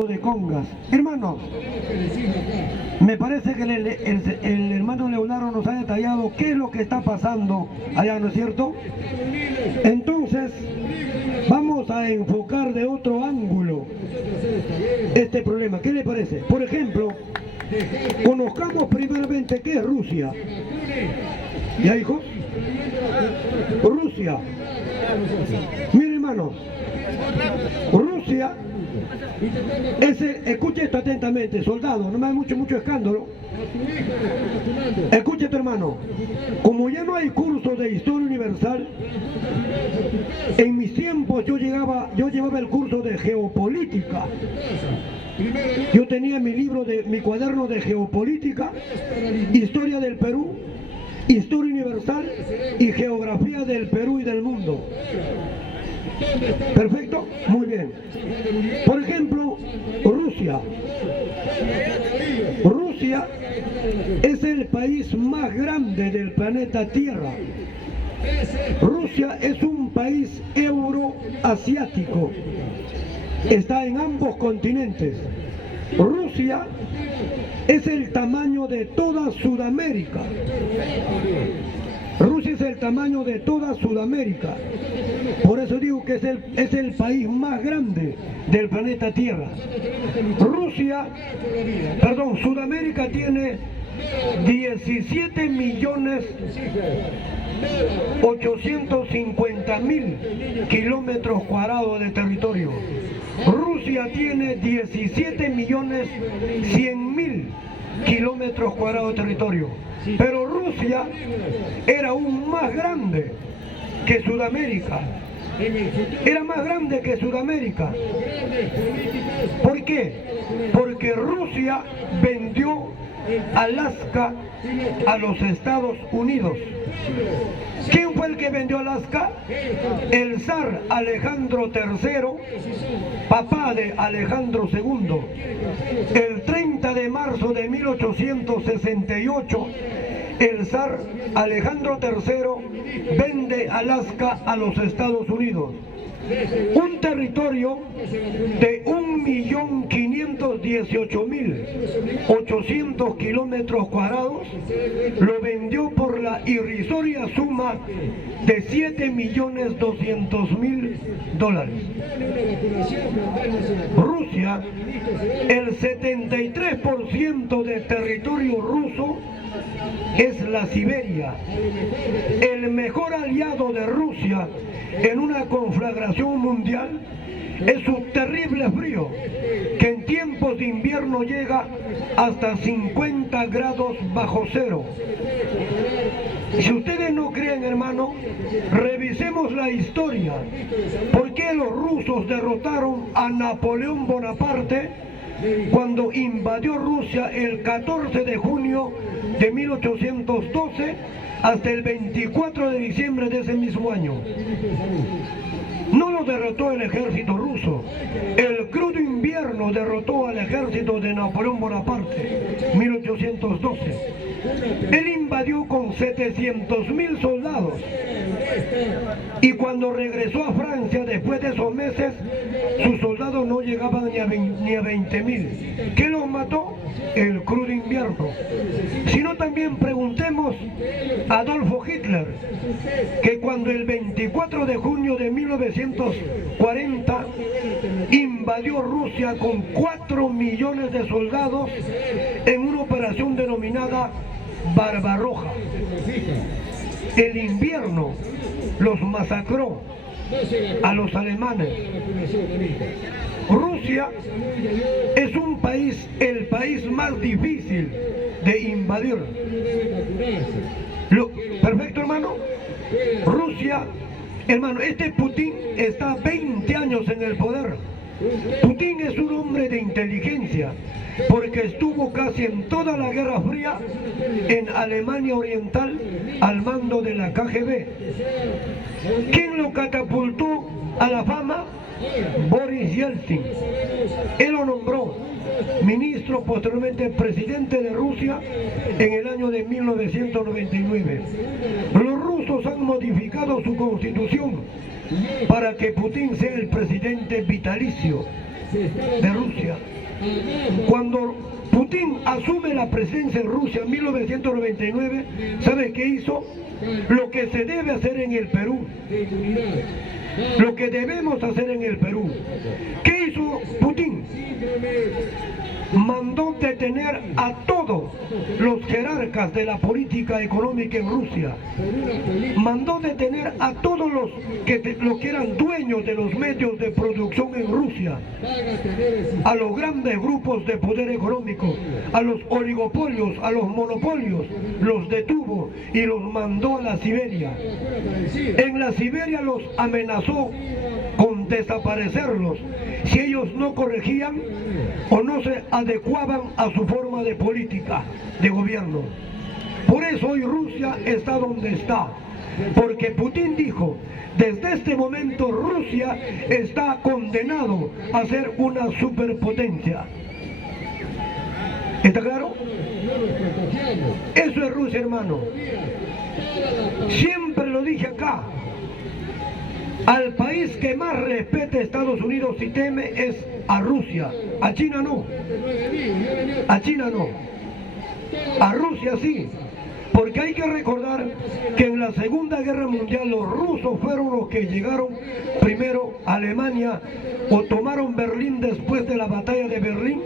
de congas. Hermanos, me parece que el hermano Leonardo nos ha detallado qué es lo que está pasando allá, ¿no es cierto? Entonces, vamos a enfocar de otro ángulo este problema. ¿Qué le parece? Por ejemplo, conozcamos primeramente qué es Rusia. ¿Ya, hijos? Rusia. Miren, hermanos, Rusia escuche esto atentamente, soldado, no me haga mucho escándalo. Escuche esto, hermano. Como ya no hay curso de historia universal, en mis tiempos yo llevaba el curso de geopolítica. Yo tenía mi cuaderno de geopolítica, historia del Perú, historia universal y geografía del Perú y del mundo. Perfecto, muy bien. Por ejemplo, Rusia. Rusia es el país más grande del planeta Tierra. Rusia es un país euroasiático. Está en ambos continentes. Rusia es el tamaño de toda Sudamérica. Rusia es el tamaño de toda Sudamérica. Por eso digo que es el país más grande del planeta Tierra. Sudamérica tiene 17.850.000 kilómetros cuadrados de territorio. Rusia tiene 17.100.000 kilómetros cuadrados de territorio. Pero Rusia era aún más grande que Sudamérica. Era más grande que Sudamérica. ¿Por qué? Porque Rusia vendió Alaska a los Estados Unidos. ¿Quién fue el que vendió Alaska? El zar Alejandro III, papá de Alejandro II. El 30 de marzo de 1868, el zar Alejandro III vende Alaska a los Estados Unidos. Un territorio de 1.518.800 kilómetros cuadrados lo vendió por la irrisoria suma de $7.200.000. Rusia, el 73% del territorio ruso es la Siberia. El mejor aliado de Rusia en una conflagración mundial es su terrible frío, que en tiempos de invierno llega hasta 50 grados bajo cero. Si ustedes no creen, hermano, revisemos la historia. ¿Por qué los rusos derrotaron a Napoleón Bonaparte cuando invadió Rusia el 14 de junio de 1812 hasta el 24 de diciembre de ese mismo año? No lo derrotó el ejército ruso. El crudo invierno derrotó al ejército de Napoleón Bonaparte, 1812. Él invadió con 700.000 soldados. Y cuando regresó a Francia después de esos meses, sus soldados no llegaban ni a 20.000. ¿Qué los mató? El crudo invierno. Si no, también preguntemos a Adolfo Hitler, que cuando el 24 de junio de 1940 invadió Rusia con 4 millones de soldados en una operación denominada Barbarroja. El invierno los masacró a los alemanes. Rusia es el país más difícil de invadir. ¿Perfecto, hermano? Rusia, hermano, Putin está 20 años en el poder. Putin es un hombre de inteligencia, porque estuvo casi en toda la Guerra Fría en Alemania Oriental al mando de la KGB. ¿Quién lo catapultó a la fama? Boris Yeltsin. Él lo nombró ministro, posteriormente presidente de Rusia en el año de 1999. Los rusos han modificado su constitución para que Putin sea el presidente vitalicio. de Rusia. Cuando Putin asume la presidencia en Rusia en 1999, ¿sabe qué hizo? Lo que se debe hacer en el Perú. Lo que debemos hacer en el Perú. ¿Qué hizo Putin? Mandó detener a todos los jerarcas de la política económica en Rusia. Mandó detener a todos los que eran dueños de los medios de producción en Rusia. A los grandes grupos de poder económico, a los oligopolios, a los monopolios, los detuvo y los mandó a la Siberia. En la Siberia los amenazó con desaparecerlos si ellos no corregían o no se adecuaban a su forma de política, de gobierno. Por eso hoy Rusia está donde está, porque Putin dijo, desde este momento Rusia está condenado a ser una superpotencia. ¿Está claro? Eso es Rusia, hermano. Siempre lo dije acá. Al país que más respeta a Estados Unidos y teme es a Rusia. A China no. A China no. A Rusia sí. Porque hay que recordar que en la Segunda Guerra Mundial los rusos fueron los que llegaron primero a Alemania o tomaron Berlín después de la batalla de Berlín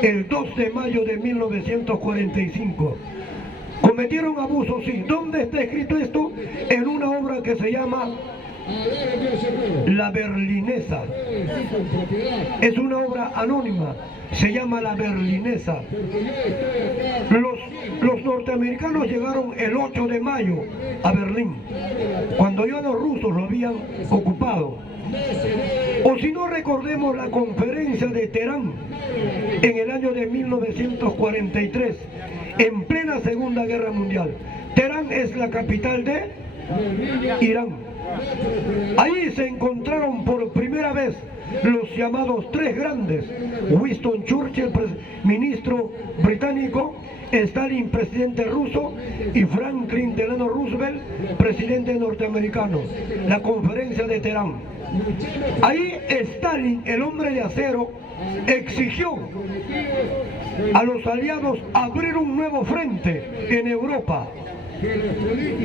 el 2 de mayo de 1945. Cometieron abusos, sí. ¿Dónde está escrito esto? En una obra que se llama La Berlinesa. Es una obra anónima, se llama La Berlinesa. Los norteamericanos llegaron el 8 de mayo a Berlín, cuando ya los rusos lo habían ocupado. O si no, recordemos la conferencia de Teherán en el año de 1943, en plena Segunda Guerra Mundial. Teherán es la capital de Irán. Ahí se encontraron por primera vez los llamados tres grandes: Winston Churchill, ministro británico, Stalin, presidente ruso, y Franklin Delano Roosevelt, presidente norteamericano. La conferencia de Teherán. Ahí Stalin, el hombre de acero, exigió a los aliados abrir un nuevo frente en Europa.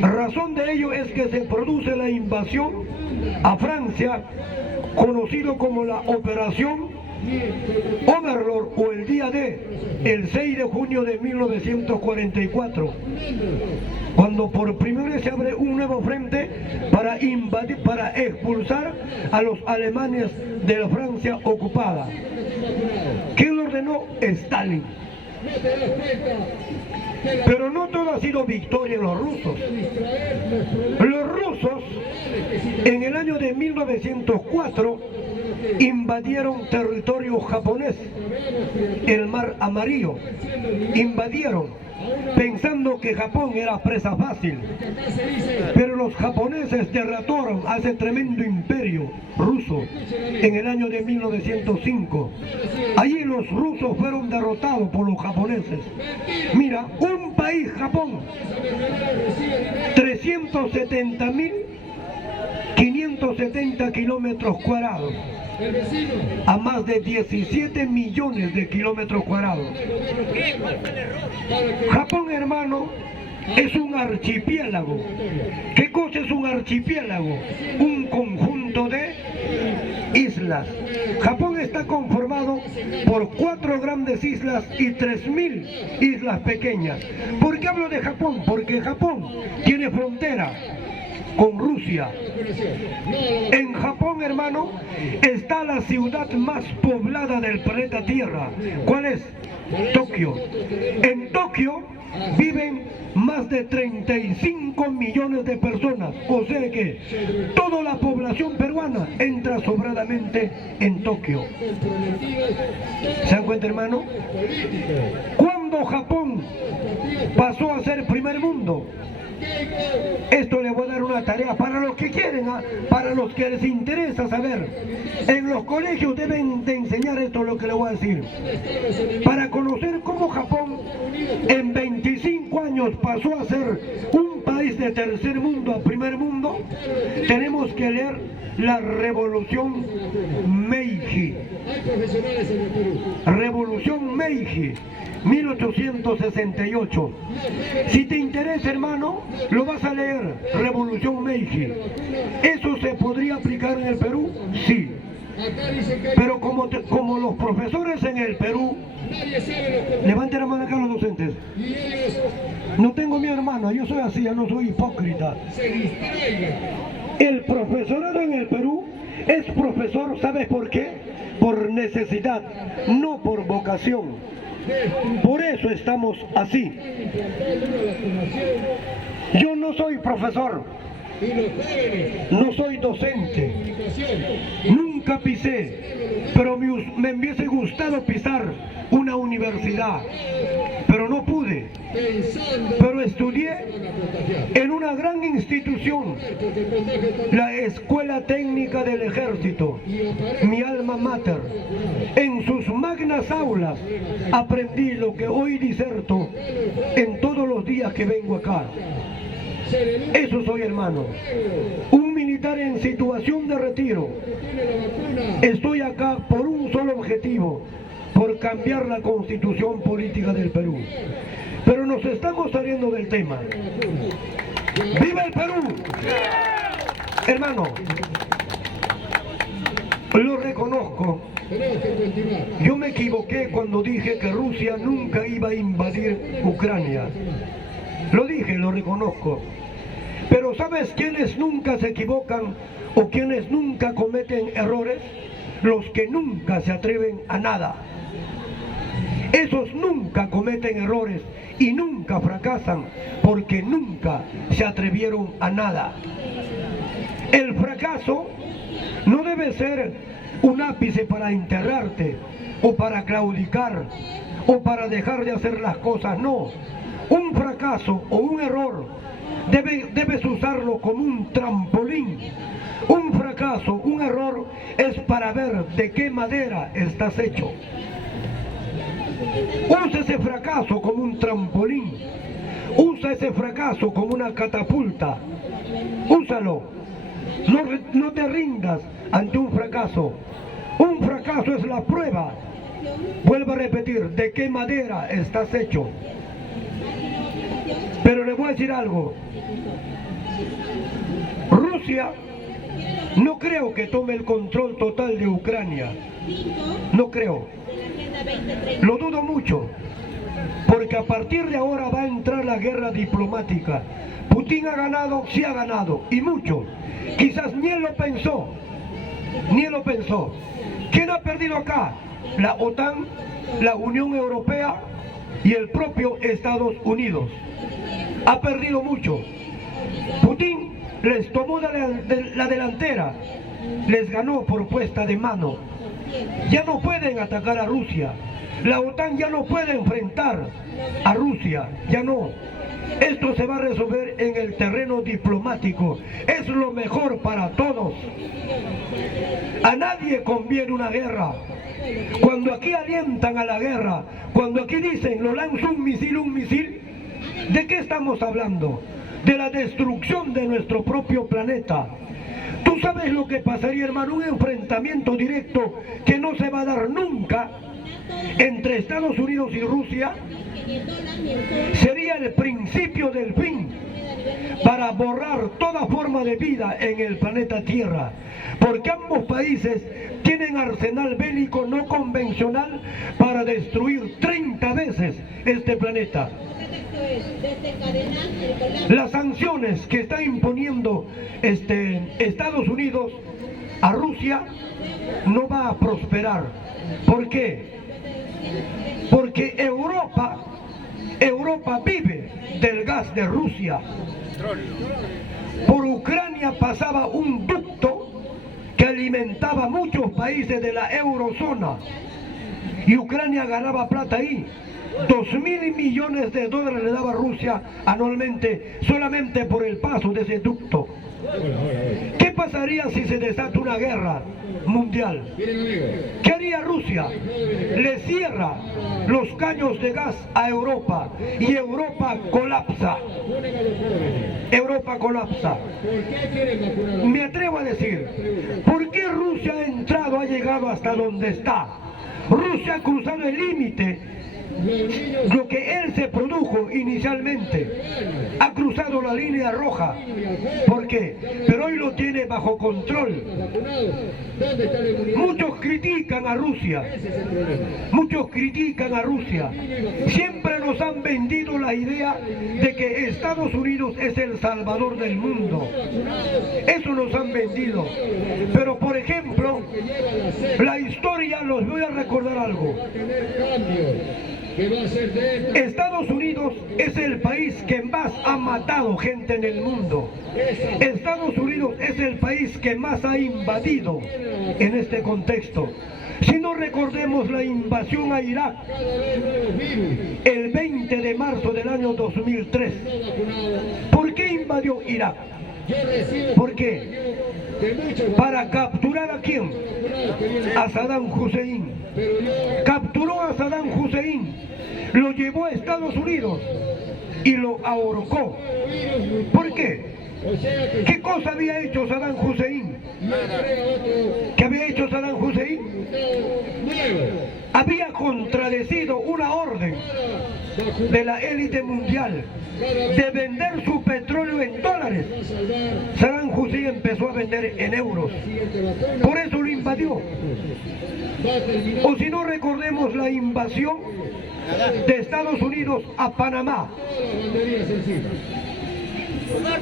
Razón de ello es que se produce la invasión a Francia, conocido como la Operación Overlord o el Día D, el 6 de junio de 1944, cuando por primera vez se abre un nuevo frente para invadir, para expulsar a los alemanes de la Francia ocupada. ¿Quién lo ordenó? Stalin. Pero no todo ha sido victoria en los rusos. Los rusos en el año de 1904 invadieron territorio japonés, el Mar Amarillo. Invadieron pensando que Japón era presa fácil, pero los japoneses derrotaron a ese tremendo imperio ruso en el año de 1905. Allí los rusos fueron derrotados por los japoneses. Mira, un país, Japón, 370.570 kilómetros cuadrados, a más de 17 millones de kilómetros cuadrados. Japón, hermano, es un archipiélago. ¿Qué cosa es un archipiélago? Un conjunto de islas. Japón está conformado por 4 grandes islas y 3.000 islas pequeñas. ¿Por qué hablo de Japón? Porque Japón tiene frontera con Rusia. En Japón, hermano, está la ciudad más poblada del planeta Tierra. ¿Cuál es? Tokio. En Tokio viven más de 35 millones de personas, o sea que toda la población peruana entra sobradamente en Tokio. ¿Se dan cuenta, hermano? ¿Cuándo Japón pasó a ser primer mundo? Esto le voy a dar una tarea para los que quieren, para los que les interesa saber. En los colegios deben de enseñar esto, lo que le voy a decir, para conocer cómo Japón en 25 años pasó a ser un país país de tercer mundo a primer mundo, tenemos que leer la Revolución Meiji. Revolución Meiji, 1868. Si te interesa, hermano, lo vas a leer, Revolución Meiji. ¿Eso se podría aplicar en el Perú? Sí. Pero como los profesores en el Perú, levanten la mano acá los docentes. No tengo miedo, hermano, yo soy así, yo no soy hipócrita. El profesorado en el Perú es profesor, ¿sabes por qué? Por necesidad, no por vocación. Por eso estamos así. Yo no soy profesor, no soy docente, nunca pisé, pero me hubiese gustado pisar una universidad, pero no pude. Pero estudié en una gran institución, la Escuela Técnica del Ejército, mi alma mater. En sus magnas aulas aprendí lo que hoy diserto en todos los días que vengo acá. Eso soy, hermano, un militar en situación de retiro. Estoy acá por un solo objetivo, por cambiar la constitución política del Perú. Pero nos estamos saliendo del tema. ¡Viva el Perú! Hermano, lo reconozco. Yo me equivoqué cuando dije que Rusia nunca iba a invadir Ucrania. Lo dije, lo reconozco. Pero ¿sabes quiénes nunca se equivocan o quiénes nunca cometen errores? Los que nunca se atreven a nada. Esos nunca cometen errores y nunca fracasan porque nunca se atrevieron a nada. El fracaso no debe ser un ápice para enterrarte o para claudicar o para dejar de hacer las cosas, no. Un fracaso o un error debes usarlo como un trampolín. Un fracaso, un error es para ver de qué madera estás hecho. Usa ese fracaso como un trampolín. Usa ese fracaso como una catapulta. Úsalo. No te rindas ante un fracaso. Un fracaso es la prueba. Vuelvo a repetir, de qué madera estás hecho. Pero le voy a decir algo. Rusia no creo que tome el control total de Ucrania. No creo. Lo dudo mucho. Porque a partir de ahora va a entrar la guerra diplomática. Putin ha ganado, sí ha ganado. Y mucho. Quizás ni él lo pensó. Ni él lo pensó. ¿Quién ha perdido acá? La OTAN, la Unión Europea y el propio Estados Unidos. Ha perdido mucho. Putin les tomó la delantera, les ganó por puesta de mano. Ya no pueden atacar a Rusia. La OTAN ya no puede enfrentar a Rusia, ya no. Esto se va a resolver en el terreno diplomático. Es lo mejor para todos. A nadie conviene una guerra. Cuando aquí alientan a la guerra, cuando aquí dicen, lo lanzo un misil, ¿de qué estamos hablando? De la destrucción de nuestro propio planeta. ¿Tú sabes lo que pasaría, hermano? Un enfrentamiento directo que no se va a dar nunca entre Estados Unidos y Rusia. Sería el principio del fin para borrar toda forma de vida en el planeta Tierra. Porque ambos países tienen arsenal bélico no convencional para destruir 30 veces este planeta. Las sanciones que está imponiendo Estados Unidos a Rusia no va a prosperar. ¿Por qué? Porque Europa vive del gas de Rusia. Por Ucrania pasaba un ducto que alimentaba muchos países de la eurozona y Ucrania ganaba plata ahí. 2.000 millones de dólares le daba Rusia anualmente solamente por el paso de ese ducto. ¿Qué pasaría si se desata una guerra mundial? ¿Qué haría Rusia? Le cierra los caños de gas a Europa y Europa colapsa. Europa colapsa. Me atrevo a decir, ¿por qué Rusia ha entrado, ha llegado hasta donde está? Rusia ha cruzado el límite. Lo que él se produjo inicialmente ha cruzado la línea roja. ¿Por qué? Pero hoy lo tiene bajo control. Muchos critican a Rusia. Muchos critican a Rusia. Siempre nos han vendido la idea de que Estados Unidos es el salvador del mundo. Eso nos han vendido. Pero por ejemplo, la historia, los voy a recordar algo. Estados Unidos es el país que más ha matado gente en el mundo. Estados Unidos es el país que más ha invadido en este contexto. Si no recordemos la invasión a Irak el 20 de marzo del año 2003. ¿Por qué invadió Irak? ¿Por qué? ¿Para capturar a quién? A Saddam Hussein. Capturó a Saddam Hussein, lo llevó a Estados Unidos y lo ahorcó. ¿Por qué? ¿Qué cosa había hecho Saddam Hussein? ¿Qué había hecho Saddam Hussein? Había contradecido una orden de la élite mundial de vender su petróleo en dólares. Saddam Hussein empezó a vender en euros. Por eso lo invadió. O si no, recordemos la invasión de Estados Unidos a Panamá.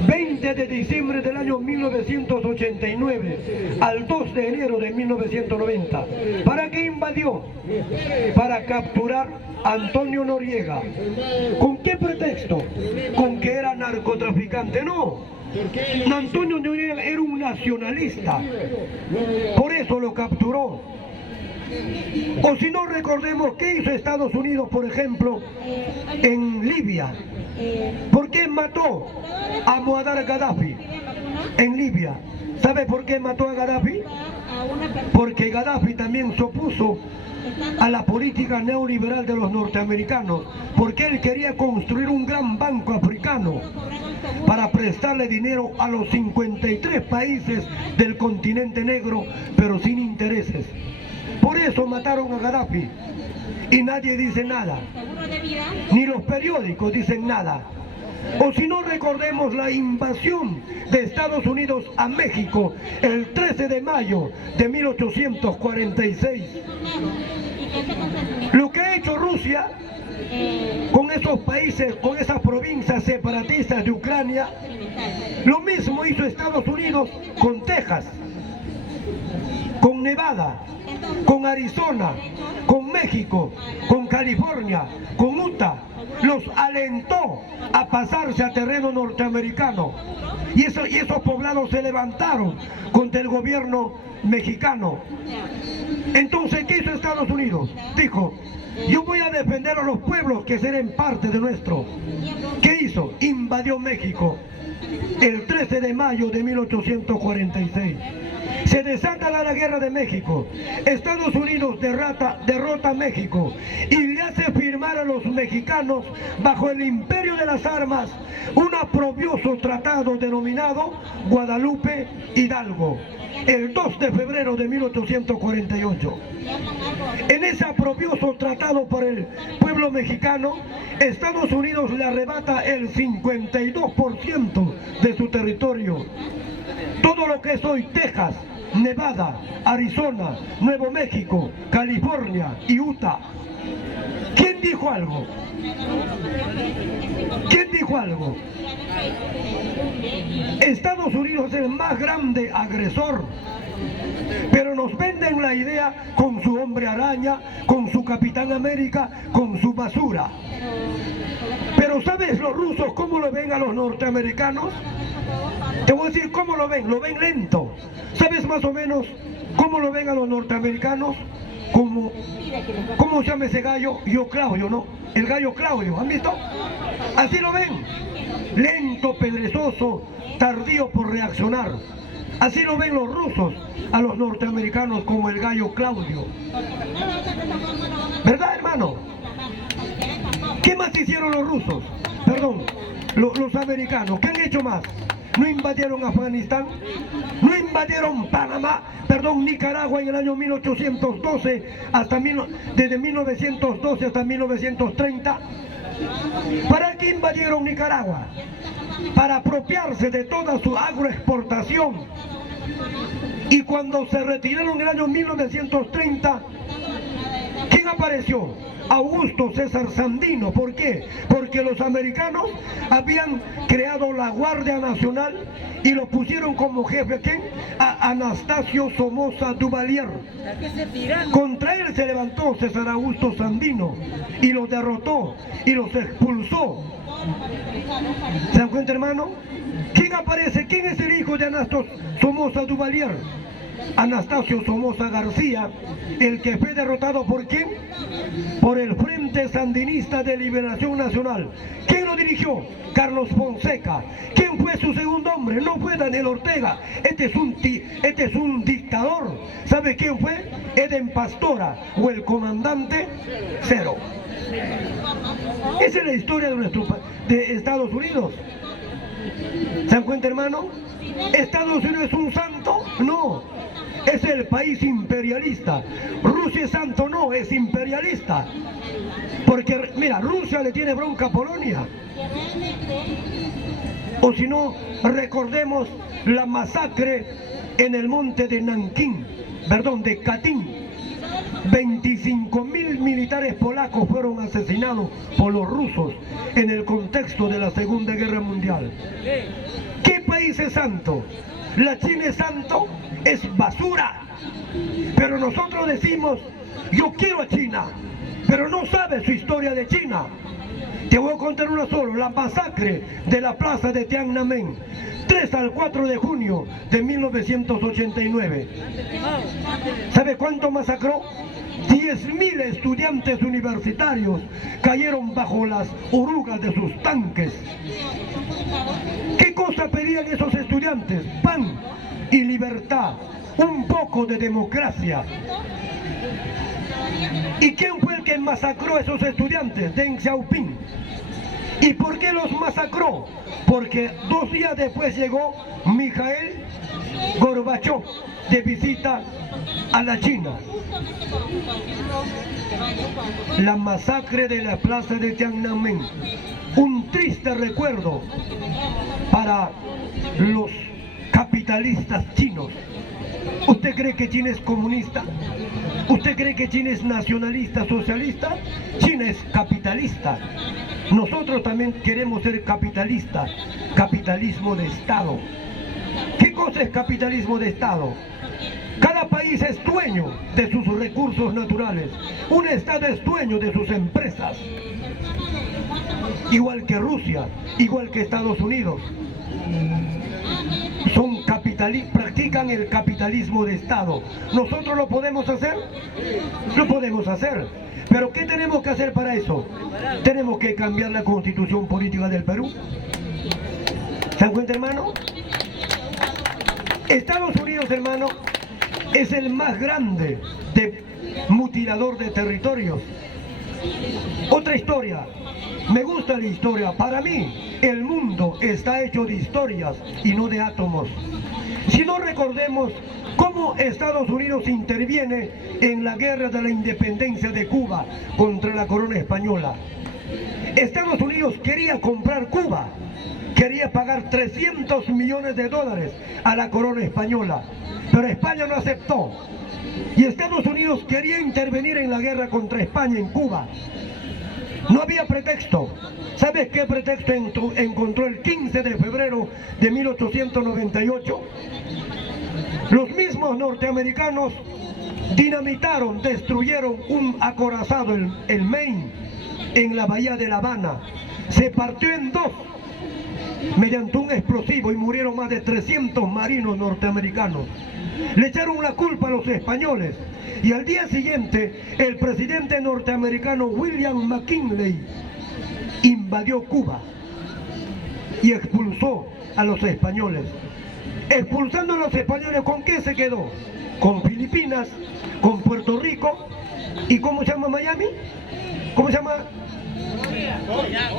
20 de diciembre del año 1989 al 2 de enero de 1990. ¿Para qué invadió? Para capturar a Antonio Noriega. ¿Con qué pretexto? ¿Con que era narcotraficante? No. Antonio Noriega era un nacionalista. Por eso lo capturó. O si no, recordemos qué hizo Estados Unidos, por ejemplo, en Libia. ¿Por qué mató a Muammar Gaddafi en Libia? ¿Sabe por qué mató a Gaddafi? Porque Gaddafi también se opuso a la política neoliberal de los norteamericanos, porque él quería construir un gran banco africano para prestarle dinero a los 53 países del continente negro, pero sin intereses. Por eso mataron a Gaddafi y nadie dice nada, ni los periódicos dicen nada. O si no, recordemos la invasión de Estados Unidos a México el 13 de mayo de 1846. Lo que ha hecho Rusia con esos países, con esas provincias separatistas de Ucrania, lo mismo hizo Estados Unidos con Texas, con Nevada, con Arizona, con México, con California, con Utah. Los alentó a pasarse a terreno norteamericano y esos poblados se levantaron contra el gobierno mexicano. Entonces, ¿qué hizo Estados Unidos? Dijo: yo voy a defender a los pueblos que serán parte de nuestro. ¿Qué hizo? Invadió México el 13 de mayo de 1846. Se desata la guerra de México. Estados Unidos derrota a México y le hace firmar a los mexicanos, bajo el imperio de las armas, un aprobioso tratado denominado Guadalupe Hidalgo, el 2 de febrero de 1848. En ese aprobioso tratado por el pueblo mexicano, Estados Unidos le arrebata el 52% de su territorio. Todo lo que es hoy Texas, Nevada, Arizona, Nuevo México, California y Utah. ¿Quién dijo algo? ¿Quién dijo algo? Estados Unidos es el más grande agresor, pero nos venden la idea con su hombre araña, con su Capitán América, con su basura. Pero ¿sabes los rusos cómo lo ven a los norteamericanos? Te voy a decir cómo lo ven lento. ¿Sabes más o menos cómo lo ven a los norteamericanos? ¿cómo se llama ese gallo? Yo Claudio, ¿no? El gallo Claudio, ¿han visto? Así lo ven, lento, perezoso, tardío por reaccionar. Así lo ven los rusos a los norteamericanos como el gallo Claudio. ¿Verdad, hermano? ¿Qué más hicieron los rusos? Perdón, los americanos. ¿Qué han hecho más? ¿No invadieron Afganistán? ¿No invadieron Panamá? Perdón, Nicaragua en el año 1812 desde 1912 hasta 1930. ¿Para qué invadieron Nicaragua? Para apropiarse de toda su agroexportación. Y cuando se retiraron en el año 1930, ¿quién apareció? Augusto César Sandino. ¿Por qué? Porque los americanos habían creado la Guardia Nacional y lo pusieron como jefe. ¿Quién? A Anastasio Somoza Duvalier. Contra él se levantó César Augusto Sandino y los derrotó y los expulsó. ¿Se dan cuenta, hermano? ¿Quién aparece? ¿Quién es el hijo de Anastasio Somoza Duvalier? Anastasio Somoza García, el que fue derrotado ¿por quién? Por el Frente Sandinista de Liberación Nacional. ¿Quién lo dirigió? Carlos Fonseca. ¿Quién fue su segundo hombre? No fue Daniel Ortega. Este es un dictador. ¿Sabe quién fue? Eden Pastora, o el comandante Cero. Esa es la historia de Estados Unidos. ¿Se dan cuenta, hermano? ¿Estados Unidos es un santo? No. Es el país imperialista. ¿Rusia es santo? No, es imperialista. Porque, mira, Rusia le tiene bronca a Polonia. O si no, recordemos la masacre en el monte de Nankín, perdón, de Katyn. 25.000 militares polacos fueron asesinados por los rusos en el contexto de la Segunda Guerra Mundial. ¿Qué país es santo? ¿La China es santo? Es basura. Pero nosotros decimos, yo quiero a China, pero no sabe su historia de China. Te voy a contar una solo, la masacre de la plaza de Tiananmen, 3 al 4 de junio de 1989. ¿Sabe cuánto masacró? 10.000 estudiantes universitarios cayeron bajo las orugas de sus tanques. ¿Qué cosa pedían esos estudiantes? Pan y libertad, un poco de democracia. ¿Y quién fue el que masacró a esos estudiantes? Deng Xiaoping. ¿Y por qué los masacró? Porque 2 días después llegó Mikhail Gorbachev de visita a la China. La masacre de la plaza de Tiananmen, un triste recuerdo para los capitalistas chinos. ¿Usted cree que China es comunista? ¿Usted cree que China es nacionalista, socialista? China es capitalista. Nosotros también queremos ser capitalistas. Capitalismo de Estado. ¿Qué cosa es capitalismo de Estado? Cada país es dueño de sus recursos naturales. Un Estado es dueño de sus empresas. Igual que Rusia, igual que Estados Unidos. Practican el capitalismo de Estado. ¿Nosotros lo podemos hacer? Lo podemos hacer. ¿Pero qué tenemos que hacer para eso? Tenemos que cambiar la constitución política del Perú. ¿Se dan cuenta, hermano? Estados Unidos, hermano, es el más grande mutilador de territorios. Otra historia. Me gusta la historia. Para mí, el mundo está hecho de historias y no de átomos. Si no, recordemos cómo Estados Unidos interviene en la guerra de la independencia de Cuba contra la corona española. Estados Unidos quería comprar Cuba, quería pagar 300 millones de dólares a la corona española, pero España no aceptó. Y Estados Unidos quería intervenir en la guerra contra España en Cuba. No había pretexto. ¿Sabes qué pretexto encontró el 15 de febrero de 1898? Los mismos norteamericanos dinamitaron, destruyeron un acorazado, el Maine, en la bahía de La Habana. Se partió en dos mediante un explosivo y murieron más de 300 marinos norteamericanos. Le echaron la culpa a los españoles y al día siguiente el presidente norteamericano William McKinley invadió Cuba y expulsó a los españoles. Expulsando a los españoles, ¿con qué se quedó? Con Filipinas, con Puerto Rico y ¿cómo se llama Miami? ¿Cómo se llama?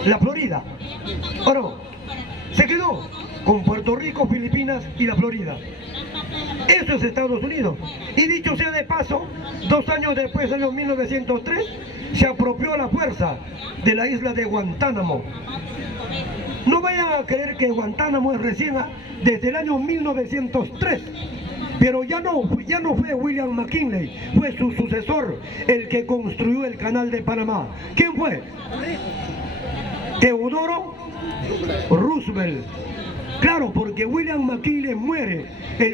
La Florida. ¿O no? Se quedó con Puerto Rico, Filipinas y la Florida. Eso es Estados Unidos. Y dicho sea de paso, 2 años después, en el año 1903, se apropió a la fuerza de la isla de Guantánamo. No vayan a creer que Guantánamo es recién desde el año 1903. Pero ya no fue William McKinley, fue su sucesor el que construyó el canal de Panamá. ¿Quién fue? Teodoro Roosevelt. Claro, porque William McKinley muere,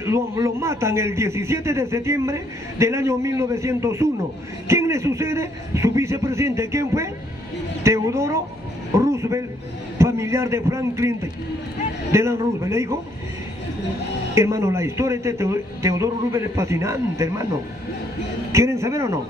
lo matan el 17 de septiembre del año 1901. ¿Quién le sucede? Su vicepresidente. ¿Quién fue? Teodoro Roosevelt, familiar de Franklin Delano Roosevelt. ¿Le dijo? Hermano, la historia de Teodoro Roosevelt es fascinante, hermano. ¿Quieren saber o no?